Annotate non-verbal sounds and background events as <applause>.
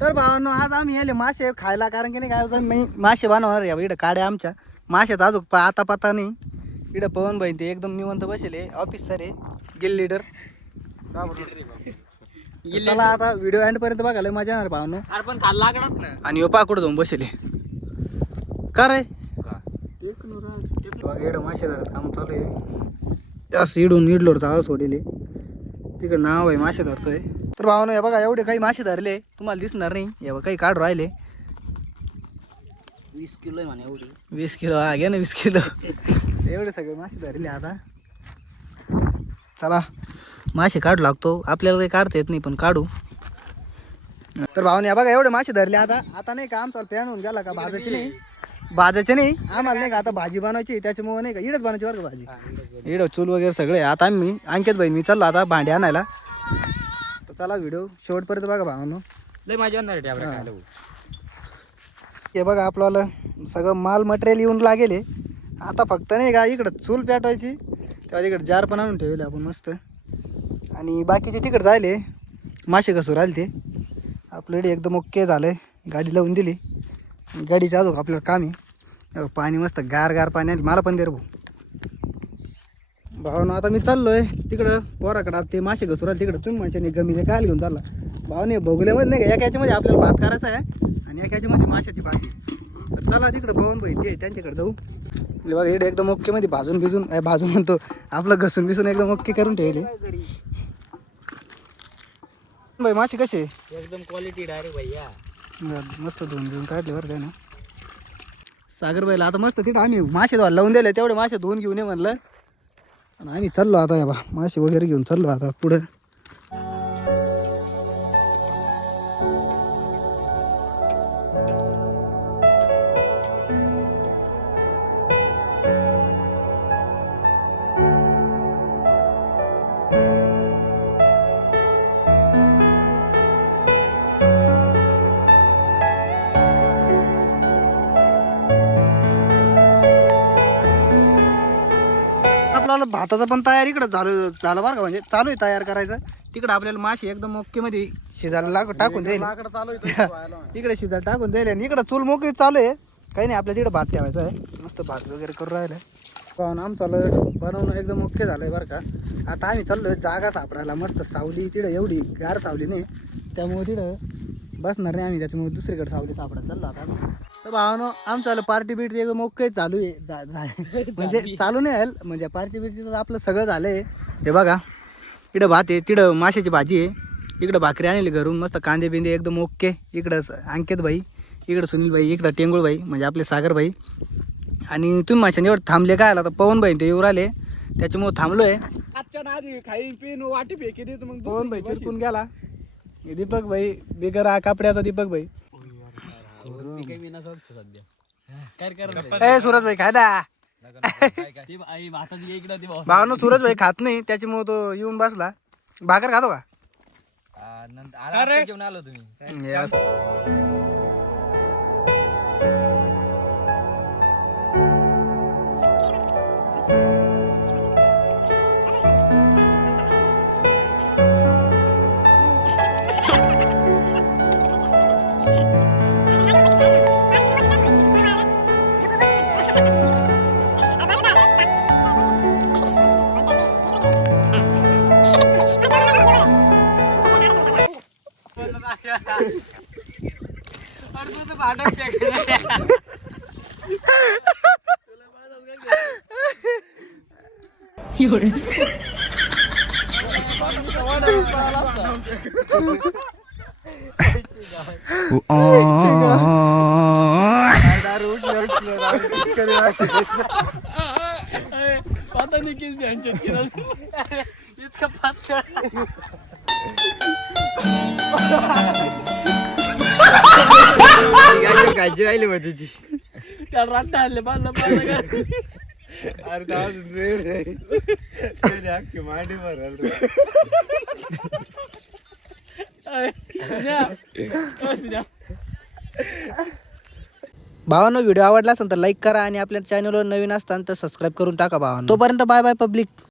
तर भावांनो आज आम्ही आले मासे खायला कारण की नाही काय होतं मी मासे बनवणार आहे. इकडं काड्या आमच्या. माशाचा अजून पा आता पता नाही. इकडं पवन बहीण ते एकदम निवंत बसेले. ऑफिसर आहे. गिल लीडर चला आता व्हिडिओ एंड पर्यंत बघायला मजा येणार भावांनो. अरे पण खाल लागणार ना. आणि यो पाकडं जाऊन बसले. का रे? बघा इकडं मासे काम चालू आहे. असं इडून इडलोर जागा सोडले तिकडं नाव आहे मासे धरतोय. तर भावानं हे बघा एवढे काही मासे धरले तुम्हाला दिसणार नाही. हे बघा काही काढ राहिले. वीस किलो आहे म्हणे एवढी. वीस किलो हा घ्या ना वीस किलो. एवढे सगळे मासे धरले आता. चला मासे काढू लागतो. आपल्याला काही काढता येत नाही पण काढू. तर भावाने बघा एवढे मासे धरले आता. आता नाही का आमचा प्लॅन होऊन गेला का भाजायचे नाही. भाजायचे नाही? आम्हाला नाही का आता भाजी बनवायची त्याच्यामुळे नाही का इडच बनवायची बरं का भाजी. इड चूल वगैरे सगळे. आता आम्ही अंकित भाई मी चाललो आता भांडे आणायला. तर चला व्हिडिओ शेवटपर्यंत बघा भावानो. लय आपल्या खायला हे बघा आपल्याला सगळं माल मटेरियल येऊन लागेल हे. आता फक्त नाही का इकडं चूल पेटवायची. तेव्हा तिकडे जार पण आणून ठेवले आपण मस्त. आणि बाकीचे तिकडे जायले. मासे कसं राहिले ते. आपलं एकदम ओके झालं आहे गाडी लावून दिली. गाडीचं अजून आपल्याला काम आहे. पाणी मस्त गार गार पाणी आहे. मला पण दे रे भाऊ. ना आता मी चाललोय तिकडं पोराकडं. ते मासे घसू तिकडं. तुम्ही माशाने गमीचे काल घेऊन चालला? भाऊ नाही भोगल्यामध्ये नाही का? एका याच्यामध्ये आपल्याला भात करायचा आहे आणि एका याच्यामध्ये माशाची भाजी. तर चला तिकडं भाऊन भाई ते त्यांच्याकडे जाऊ. हे बघा इकडे एकदम ओके मध्ये भाजून भिजून काय भाजून म्हणतो आपलं घसून भिसून एकदम ओके करून ठेवले. भाई मासे कसे? एकदम क्वालिटी डायरेक्ट भैया. मस्त धुवून घेऊन काढले बरं काय ना. सागर बाईला आता मस्त तिथं आम्ही मासे धुवायला लावून दिले तेवढे मासे धुवून घेऊन ये म्हणलं. आणि आम्ही चाललो आता या बा मासे वगैरे घेऊन चाललो आता पुढं. आपल्याला भाताचं पण तयार इकडं झालं झालं बरं का म्हणजे चालू आहे तयार करायचं. तिकडं आपल्याला मासे एकदम मध्ये शिजायला लाग टाकून देईल. <laughs> इकडे शिजायला टाकून देईल आणि इकडं चूल मोकळी चालू आहे. काही नाही आपल्या तिकडे भात ठेवायचा आहे. मस्त भात वगैरे करून राहिलं. पाहून आमचं बनवणं एकदम ओके झालंय बरं का. आता आम्ही चाललोय जागा सापडायला. मस्त सावली तिकडं एवढी गार सावली नाही. त्यामुळे तिकडं बसणार नाही आम्ही त्याच्यामुळे दुसरीकडे सावली सापडायला चाललो आता तर भावानो आमचं पार्टी बिर्टी एकदम ओके चालू आहे. जा- जा- <laughs> म्हणजे चालू नाही आहे म्हणजे पार्टी तर आपलं सगळं झालंय. हे बघा इकडं भात आहे तिकडं माशाची भाजी आहे. इकडं भाकरी आणली घरून मस्त कांदे बिंदे एकदम ओके इकडं स- अंकित भाई इकडं सुनील भाई इकडं टेंगुळ भाई म्हणजे आपले सागर भाई. आणि तुम्ही माशाने एवढं थांबले काय आला तर पवन भाई ते येऊ राहिले त्याच्यामुळे थांबलोय. आजच्या आधी खाई पिन वाटी फेकी देत मग पवन भाई चिरकून गेला. दीपक भाई बिगर आ कापड्याचा दीपक भाई. ए सूरज भाई भाऊ भावानं सूरज भाई खात नाही त्याच्यामुळे तो येऊन बसला. भाकर खातो का? नंतर आला घेऊन आलो तुम्ही Yes. पता नाही किस बँचेत केलं इतकं पातळ काळजी राहिली मग तिची त्या राट्टा आणले बाजला बाजला अरे अजून वेळ आहे. अख्खी मांडी भरल रे. भावानं व्हिडिओ आवडला असेल तर लाईक करा आणि आपल्या चॅनलवर नवीन असताना तर सबस्क्राईब करून टाका भावानं. तोपर्यंत बाय बाय पब्लिक